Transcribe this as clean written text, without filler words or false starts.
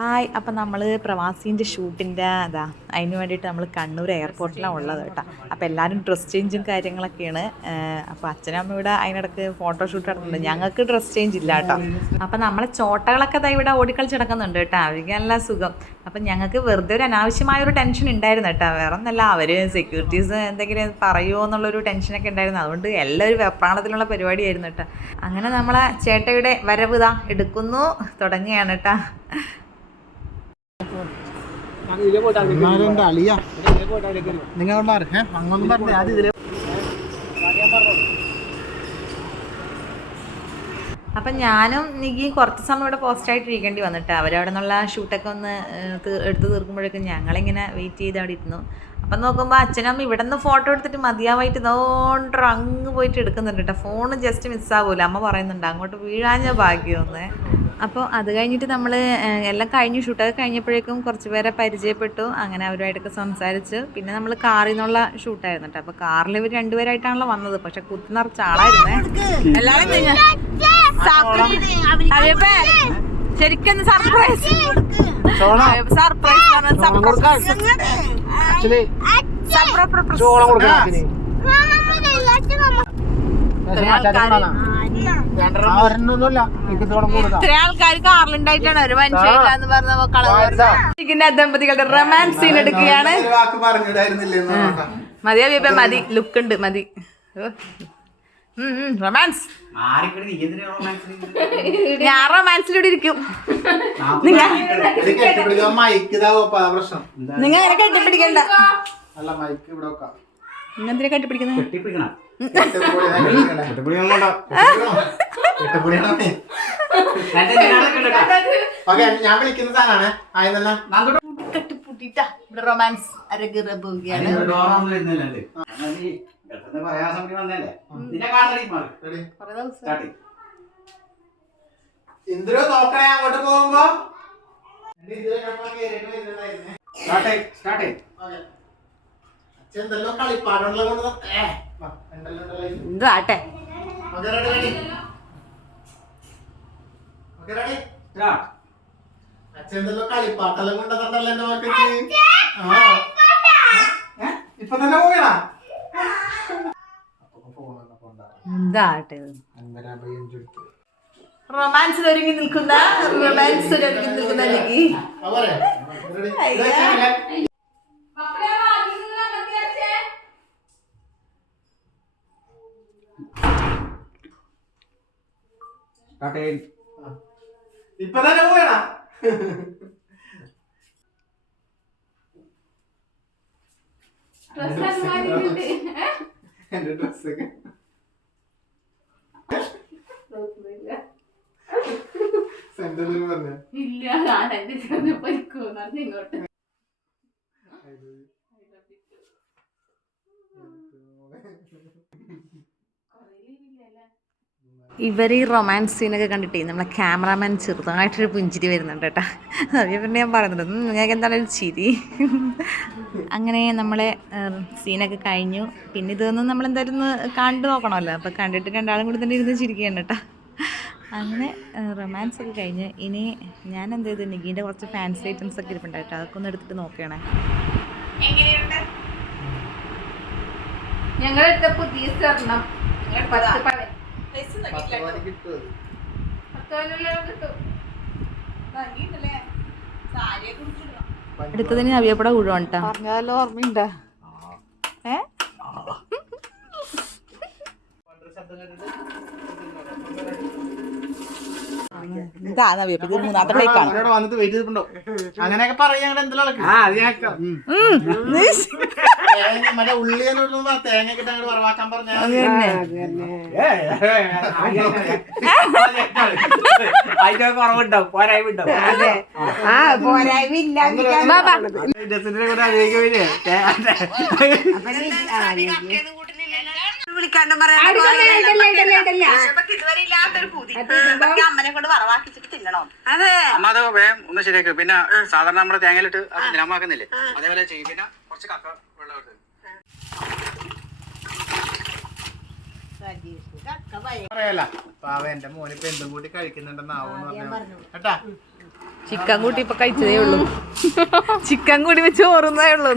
Hi, അപ്പം നമ്മൾ പ്രവാസീൻ്റെ ഷൂട്ടിൻ്റെ അതിന് വേണ്ടിയിട്ട് നമ്മൾ കണ്ണൂർ എയർപോർട്ടിലാണ് ഉള്ളത് കേട്ടോ. അപ്പോൾ എല്ലാവരും ഡ്രസ് ചേഞ്ചും കാര്യങ്ങളൊക്കെയാണ്. അപ്പോൾ അച്ഛനും അമ്മ ഇവിടെ അതിനിടയ്ക്ക് ഫോട്ടോഷൂട്ട് നടത്തുന്നുണ്ട്. ഞങ്ങൾക്ക് ഡ്രസ് ചേഞ്ച് ഇല്ല കേട്ടോ. അപ്പം നമ്മളെ ചോട്ടകളൊക്കെ ഇവിടെ ഓടിക്കളിച്ച് നടക്കുന്നുണ്ട് കേട്ടോ. അവർക്ക് നല്ല സുഖം. അപ്പം ഞങ്ങൾക്ക് വെറുതെ ഒരു അനാവശ്യമായൊരു ടെൻഷൻ ഉണ്ടായിരുന്നു കേട്ടോ. വേറെ ഒന്നല്ല, അവർ സെക്യൂരിറ്റീസ് എന്തെങ്കിലും പറയുമോ എന്നുള്ളൊരു ടെൻഷനൊക്കെ ഉണ്ടായിരുന്നു. അതുകൊണ്ട് എല്ലാവരും വെപ്രാണത്തിലുള്ള പരിപാടിയായിരുന്നു കേട്ടോ. അങ്ങനെ നമ്മളെ ചേട്ടയുടെ വരവ് എടുക്കുന്നു തുടങ്ങുകയാണ് കേട്ടോ. അപ്പം ഞാനും നികിയും കുറച്ച് സമയം ഇവിടെ പോസ്റ്റായിട്ട് ഇരിക്കേണ്ടി വന്നിട്ട് അവരവിടെ നിന്നുള്ള ഷൂട്ടൊക്കെ ഒന്ന് എടുത്ത് തീർക്കുമ്പോഴേക്കും ഞങ്ങളിങ്ങനെ വെയിറ്റ് ചെയ്ത് അവിടെ ഇരുന്നു. അപ്പം നോക്കുമ്പോൾ അച്ഛനും അമ്മ ഇവിടെ നിന്ന് ഫോട്ടോ എടുത്തിട്ട് മതിയാവായിട്ട് ഇതോണ്ടോ അങ്ങ് പോയിട്ട് എടുക്കുന്നുണ്ട് കേട്ടോ. ഫോണ് ജസ്റ്റ് മിസ്സാകൂല. അമ്മ പറയുന്നുണ്ട് അങ്ങോട്ട് വീഴാഞ്ഞ ഭാഗ്യമൊന്ന്. അപ്പോൾ അത് കഴിഞ്ഞിട്ട് നമ്മൾ എല്ലാം കഴിഞ്ഞു. ഷൂട്ടൊക്കെ കഴിഞ്ഞപ്പോഴേക്കും കുറച്ച് പേരെ പരിചയപ്പെട്ടു. അങ്ങനെ അവരുമായിട്ടൊക്കെ സംസാരിച്ചു. പിന്നെ നമ്മൾ കാറിൽ നിന്നുള്ള ഷൂട്ടായിരുന്നു കേട്ടോ. അപ്പോൾ കാറിൽ ഇവർ രണ്ടുപേരായിട്ടാണല്ലോ വന്നത്. പക്ഷെ കുത്തി നിറച്ച ആളായിരുന്നേ. ശരിക്കും സർപ്രൈസ് ഇത്ര ആൾക്കാർ കാറിലുണ്ടായിട്ടാണ് ഒരു മനുഷ്യന്ന് പറഞ്ഞ ദമ്പതികളുടെ റൊമാൻസ് സീൻ എടുക്കുകയാണ്. മതി അഭിയപ്പ മതി, ലുക്ക് ഉണ്ട് മതി. റൊമാൻസ് ഞാൻ റൊമാൻസിലൂടെ ഇരിക്കും. നിങ്ങൾ അങ്ങനെ കെട്ടിപ്പിടിക്കണ്ട. നിങ്ങെന്തിനാ കെട്ടിപ്പിടിക്കുന്നത്? ഞാൻ വിളിക്കുന്ന സാധനമാണ്. റൊമാൻസ് അരകേറാൻ പോവുകയാണ്. ഇന്ദ്രോ നോക്കണേ അങ്ങോട്ട് പോകുമ്പോ. അച്ഛനെന്തല്ലോ കളിപ്പാടുള്ള കൊണ്ട് എന്താട്ടെ അച്ഛനെന്തല്ലോ കളിപ്പാട്ടെല്ലാം കൊണ്ടുവന്നിട്ടല്ലോ എന്റെ മക്കൾക്ക്. ഇപ്പൊ തന്നെ പോകണ എന്താട്ടെ റൊമാൻസിലൊരുങ്ങി നിൽക്കുന്ന എനിക്ക് ഇപ്പൊ തന്നെ പോകണ. എന്റെ ഡ്രസ്സൊക്കെ സെന്ററിൽ പറഞ്ഞ ഇല്ല, ഞാൻ എന്റെ ചെന്ന് പൊയ്ക്കോന്ന് ഇങ്ങോട്ട്. ഇവർ ഈ റൊമാൻസ് സീനൊക്കെ കണ്ടിട്ടേ നമ്മളെ ക്യാമറാമാൻ ചെറുതായിട്ടൊരു പുഞ്ചിരി വരുന്നുണ്ട് കേട്ടോ. അതേ പിന്നെ ഞാൻ പറയുന്നുണ്ട് നിങ്ങൾക്ക് എന്താണ് ഒരു ചിരി. അങ്ങനെ നമ്മളെ സീനൊക്കെ കഴിഞ്ഞു. പിന്നെ ഇതൊന്നും നമ്മളെന്തായാലും ഒന്ന് കണ്ടു നോക്കണമല്ലോ. അപ്പോൾ കണ്ടിട്ട് രണ്ടാളും കൂടി തന്നെ ഇരുന്ന് ചിരിക്കുകയാണ് കേട്ടോ. അങ്ങനെ റൊമാൻസ് ഒക്കെ കഴിഞ്ഞ് ഇനി ഞാൻ എന്ത് ചെയ്തു, നിഗീൻ്റെ കുറച്ച് ഫാൻസി ഐറ്റംസ് ഒക്കെ ഇരിപ്പുണ്ടായിട്ടോ. അതൊക്കെ ഒന്ന് എടുത്തിട്ട് നോക്കുകയാണേ. എങ്ങനെയുണ്ട് ഞങ്ങളെടുത്ത പുതിയ സ്വർണം അടുത്തതിന് അവിയപ്പട കൂടാണ് കേട്ടോ. പറഞ്ഞാലോ ഓർമ്മയുണ്ടോ? ഇതാണ് അവിയപ്പ. ഇത് മൂന്നാമത്തെ പ്ലേറ്റാണ്. അങ്ങനെയൊക്കെ പറയാ മറ്റേ ഉള്ളി തേങ്ങ കിട്ടാൻ പറവാക്കാൻ പറഞ്ഞ അതിന്റെ കുറവുണ്ടാവും, പോരായ്മണ്ടാവും. അമ്മ അത് വേഗം ഒന്ന് ശരിയാക്കുക. പിന്നെ സാധാരണ നമ്മുടെ തേങ്ങയിലിട്ട് അത് ഗ്രാമാക്കുന്നില്ലേ, അതേപോലെ ചെയ്യും. പിന്നെ കുറച്ച് കക്ക വെള്ളം എടുത്ത് പറയല്ല പാവ എന്റെ മോനിപ്പോ എന്തും കൂടി കഴിക്കുന്നുണ്ടെന്നാവോന്ന് പറഞ്ഞു കേട്ടാ. ചിക്കൻ കൂട്ടി ഇപ്പൊ കഴിച്ചതേ ഉള്ളൂ ചിക്കൻ കൂടി വെച്ച് ഓറുന്നേ ഉള്ളൂ